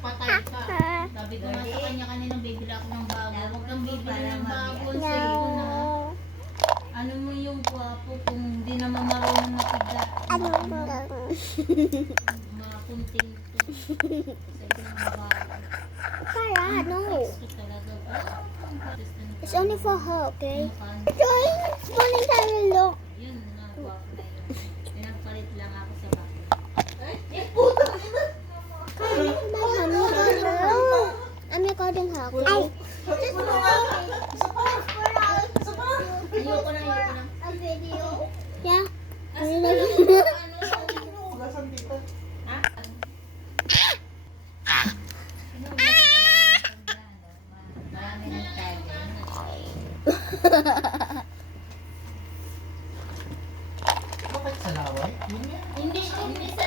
patay ka. Sabi ko nga sa kanya kanina, bibili ako ng bago. Huwag kang bibili ng bago. Ang cellphone na. Ano mo yung gwapo kung hindi naman marunong mapiga. Ano ba? Mga kunting to. Sabi ko ng bago. Para, no. Gusto talaga. It's only for her, okay? Join, morning tayo, look. Yun na, gwapo na yun. Pinagpalit lang ako sa bago. I'm recording her, okay? Ayoko na, ayoko na. Yeah? Hugasan dito. Marami ng tayo. Bakit sa laway? Yun nga. Hindi sa